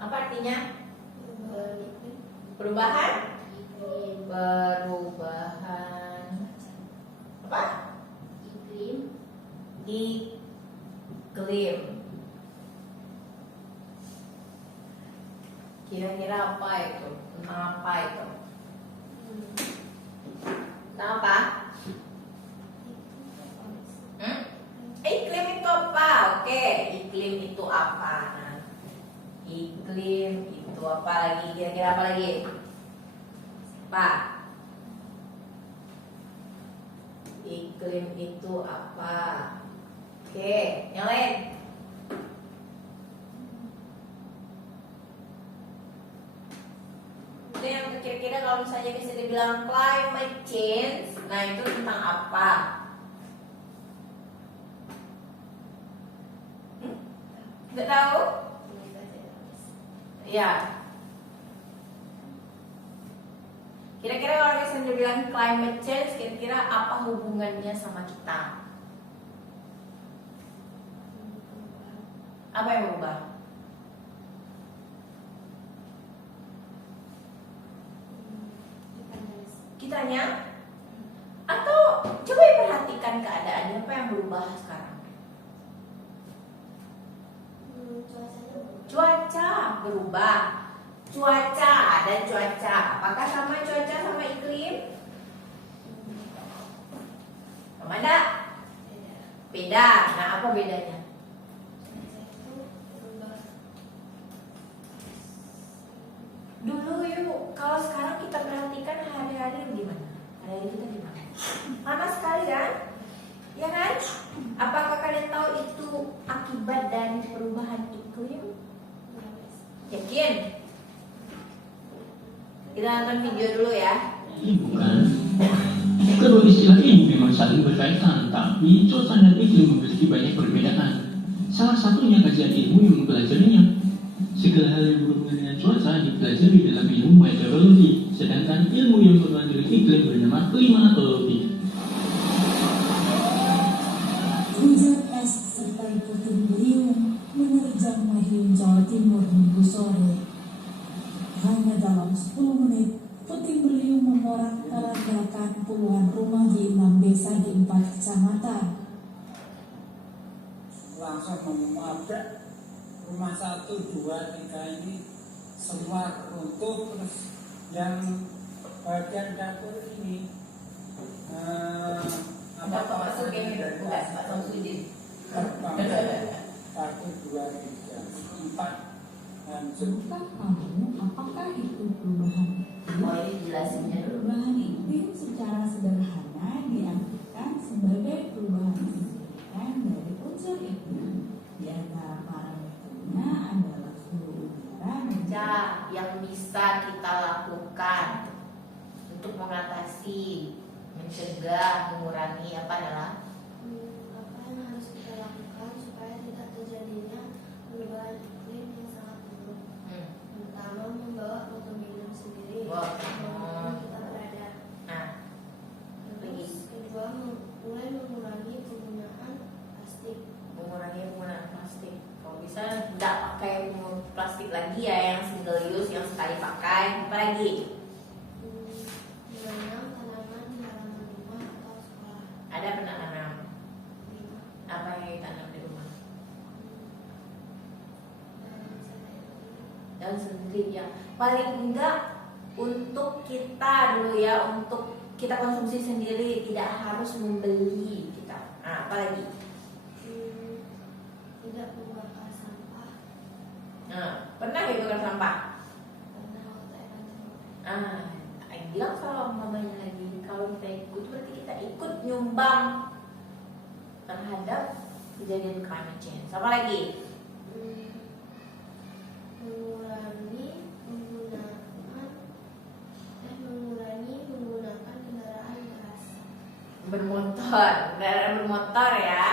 Apa artinya? Perubahan? Perubahan apa? Iklim. Kira-kira apa itu? Tentang apa itu? Tentang apa? Iklim itu apa? Oke, iklim itu apa? Nah, iklim itu apa lagi? Kira-kira apa lagi? Pak, iklim itu apa? Oke, yang lain. Itu yang kira-kira kalau misalnya bisa dibilang climate change, nah itu tentang apa? Nggak tahu? Ya. Kira-kira kalau misalnya dibilang climate change, kira-kira apa hubungannya sama kita? Apa yang berubah? Kitanya? Atau coba perhatikan keadaannya, apa yang berubah sekarang? Cuaca berubah. Cuaca, ada cuaca. Apakah sama cuaca sama iklim? Sama enggak? Beda. Nah, apa bedanya? Dulu yuk, kalau sekarang kita perhatikan hari-hari gimana? Hari-hari kita gimana? Panas sekali kan? Ya kan? Apakah kalian tahu itu akibat dari perubahan iklim? Yakin? Kita nonton video dulu ya. Bukan. Kedua istilah ini memang saling berkaitan, tapi cuaca dan iklim memiliki banyak perbedaan. Salah satunya kajian ilmu yang mempelajarinya. Segala hal yang berhubungan dengan cuaca dipelajari dalam ilmu meteorologi, sedangkan ilmu yang berhubungan dengan iklim bernama klimatologi. Hujan es serta puting beliung menerjang Madiun, Jawa Timur Minggu sore. Hanya dalam 10 menit, puting beliung memorak-porandakan puluhan rumah di 6 desa di 4 kecamatan. Langsung menabrak rumah 1, 2, 3 ini semua runtuh, terus yang bagian dapur ini Apa masuk ini bukan Pak Samsudin. gerbang 1, 2, 3, 4 hancur. Tahukah kamu apakah itu perubahan iklim? Oh, ini jelasinnya dulu. Perubahan iklim secara sederhana diartikan sebagai perubahan signifikan dari unsur iklim. Di antara parameternya adalah suhu udara dan Yang bisa kita lakukan untuk mengatasi, mencegah, mengurangi apa adalah Apa yang harus kita lakukan supaya tidak terjadinya perubahan iklim yang sangat buruk? Pertama, membawa botol minum sendiri dimanapun kita berada. Nah, Terus kedua, mulai mengurangi penggunaan plastik. mengurangi penggunaan plastik. Kalau bisa tidak pakai plastik lagi ya, yang single use, yang sekali pakai. Apa lagi? Menanam tanaman di halaman rumah atau sekolah. Ada penanam. 5. Apa yang ditanam di rumah? Dan sendiri ya. Paling enggak untuk kita dulu ya, untuk kita konsumsi sendiri, tidak harus membeli kita. Nah, apa lagi? Tidak membakar sampah. Nah, pernah ya bakar sampah? Karena waktu akan Bilang sama mamanya lagi, kalau kita ikut berarti kita ikut nyumbang terhadap kejadian climate change. Apa lagi? mengurangi menggunakan kendaraan keras. Kendaraan bermotor ya.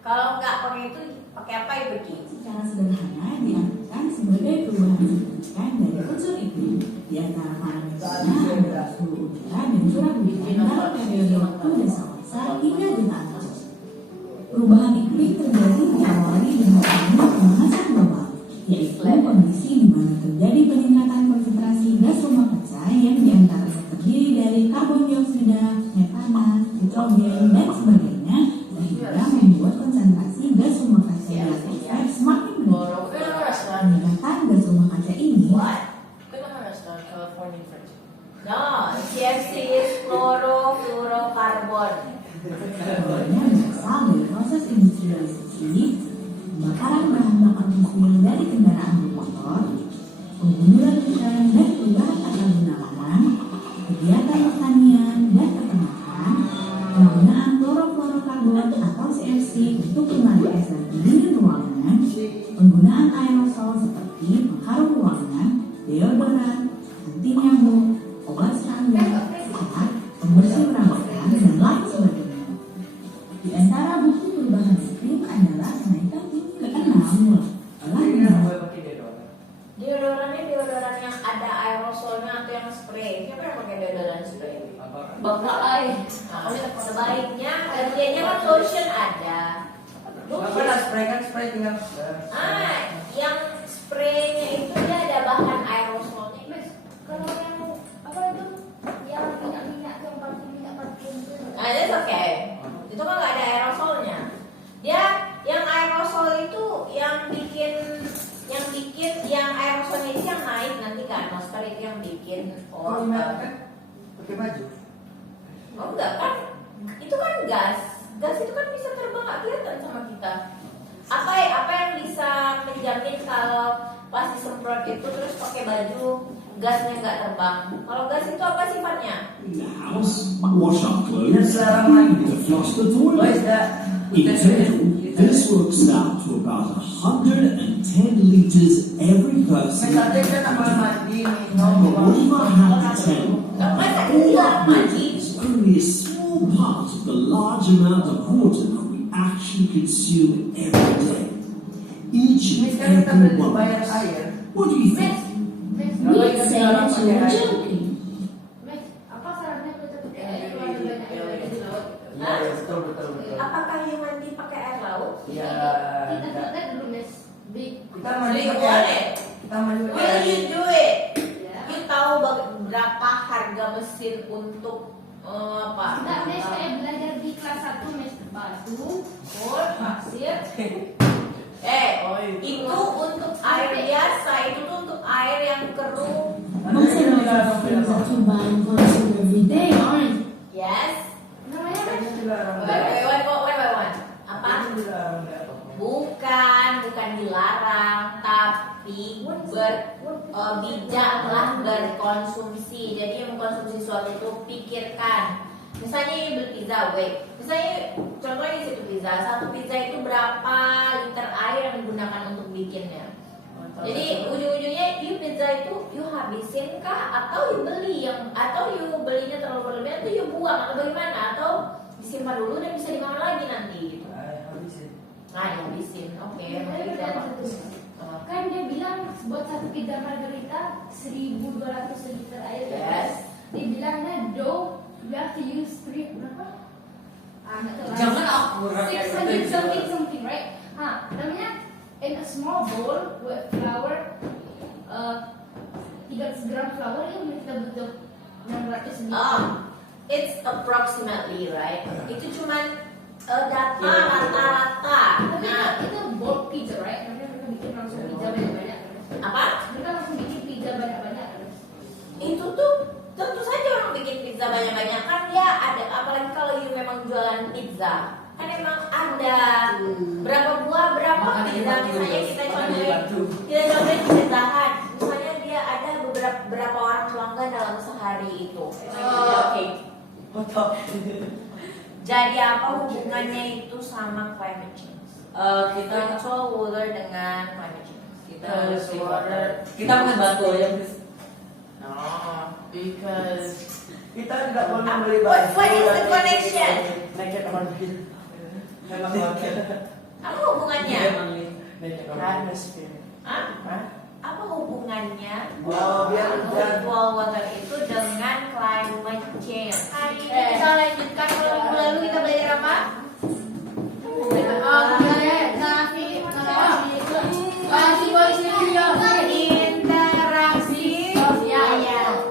Kalau nggak pakai itu, pakai apa ya pergi? secara sederhana diartikan sebagai perubahan signifikan dari unsur iklim. Di antara parameternya adalah suhu udara dan curah hujan dalam periode waktu desa-desa hingga jutaan. Perubahan iklim terjadi diawali dengan adanya pemanasan global, yaitu kondisi di mana Keduanya berasal dari proses industrialisasi, pembakaran bahan bakar fosil dari kendaraan bermotor, penggunaan kendaraan dan perubahan tata guna lahan, kegiatan pertanian dan peternakan, penggunaan klorofluorokarbon atau CFC untuk menarik es dan pendingin ruangan, penggunaan aerosol seperti pengharum ruangan, deodoran, anti nyamuk, obat serangga, pembersih perawatan, dan lain sebagainya. Di antara bukti perubahan iklim adalah kenaikan tinggi ke-6 Deodorannya deodoran yang ada aerosolnya atau yang spray? Siapa yang pakai deodoran spray? Bapak air. Sebaiknya gantiannya kan lotion ada. Spray tinggal. Yang spraynya itu dia ada bahan aerosolnya. Mas, kalau yang apa itu yang minyak yang parfum itu That's okay. Itu kan nggak ada aerosolnya. Dia yang aerosol itu yang bikin yang aerosolnya itu yang naik nanti ke atmosfer itu yang bikin Kalau kan pakai baju. Oh enggak kan? Itu kan gas. Gas itu kan bisa terbang nggak kelihatan sama kita. Apa yang bisa menjamin kalau pas disemprot itu terus pakai baju gasnya nggak terbang? Kalau gas itu apa sifatnya? In the house, wash our Yes, clothes, sir. to flush the What toilet. is that? In total, this works out to about 110 liters every person. May tatay ka na pala mandi, But what if I had to tell you Masa that itu all dalam that mandi? is only a small part of the large amount of water that we actually consume every day? Each May and sekarang kita every beli one bayar of us. air. What do you think? We'd say that you were joking. Mas, apa sarannya kita pakai air kalau ada banyak air di laut? Iya, betul. Apakah yang mandi pakai air laut? Iya. Kita lihat dulu Mas, big. Kita mandi Do you pakai want air. it? Kita mandi pakai Will you air. do it? Ya. You tahu berapa harga mesin untuk apa? Enggak, Mas, saya belajar di kelas 1 Mas, batu, bor, pasir. Itu untuk air biasa, itu tuh untuk air yang keruh. Most of the things that you buy and consume every day aren't. Yes. Namanya Mas? One. Apa? Bukan dilarang, tapi bijaklah berkonsumsi. Jadi mengkonsumsi sesuatu itu pikirkan. Misalnya you beli pizza, misalnya contohnya di situ pizza, satu pizza itu berapa liter air yang digunakan untuk bikinnya. Jadi ujung-ujungnya you pizza itu you habisin kah atau you beli atau you belinya terlalu berlebihan itu you buang atau bagaimana atau disimpan dulu dan bisa dimakan lagi nanti gitu. Nah, habisin. Oke. Kan dia bilang buat satu pizza margarita 1.200 liter air. Yes. Dia bilangnya dough you have to use 3 berapa? Nggak tahu. Jangan aku 600 something right? Namanya in a small bowl with flour 300 gram flour itu kita butuh 600 liter. It's approximately right. Itu cuman data rata-rata. Tapi Nah, itu bulk pizza right? Mereka bikin langsung pizza banyak-banyak. apa? Mereka langsung bikin pizza banyak-banyak. Itu tuh tentu saja orang bikin pizza banyak-banyak kan ya ada, apalagi kalau you memang jualan pizza kan emang ada berapa buah berapa pizza. Misalnya kita contohin pizzahan, misalnya dia ada berapa orang pelanggan dalam sehari itu. Oke. Jadi apa hubungannya itu sama climate change? Kita Control water dengan climate change. kita pakai batu ya. No, because Kita tidak boleh beli What baju. is the connection? Naked on bill. Memang apa hubungannya? naked on atmosphere. Hah? Apa hubungannya Biar virtual water itu dengan climate change? Hari ini kita lanjutkan kalau minggu lalu kita belajar apa? Interaksi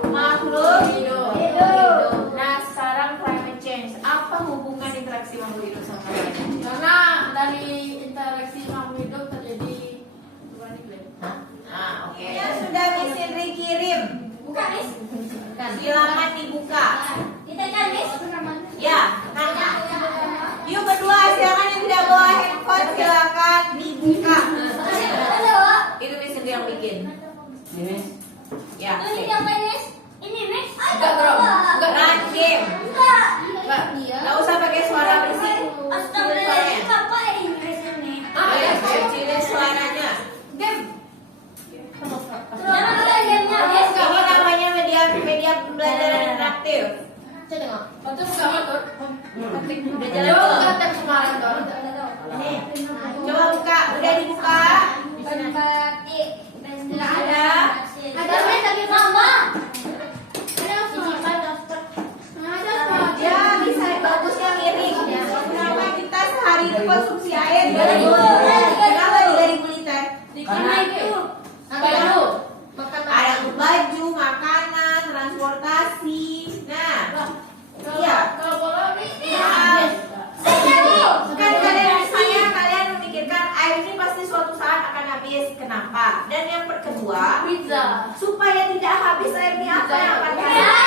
makhluk hidup. Nah sekarang climate change. Apa hubungan interaksi makhluk hidup sama climate change? Karena dari interaksi makhluk hidup terjadi perubahan iklim. Oke. Ya sudah Miss kirim. Buka Miss. Silakan dibuka. Kita kan Miss? Ya, tanya. bikin? Ini. Ya. Ini oke. siapa ini? Ini Max. Enggak, Bro. Enggak, run game. Enggak. Enggak. Enggak usah pakai suara berisik. Astagfirullahaladzim, apa Inggris ini? Ya, kecilin suaranya. Game. Jangan lupa gamenya. Ini namanya media pembelajaran interaktif. Udah jalan belum? Ini. Coba buka, udah dibuka. Ada. Ada Max lagi mama. Ya, bisa bagusnya miring. Kenapa kita sehari itu konsumsi air 2.000 liter? Kenapa 2.000 liter? Karena itu. Ada untuk baju, makanan, transportasi. Nah, iya. Kan kalian memikirkan air ini pasti suatu saat akan habis. Kenapa? Dan yang kedua, Pizza. supaya tidak habis air ini apa yang akan kalian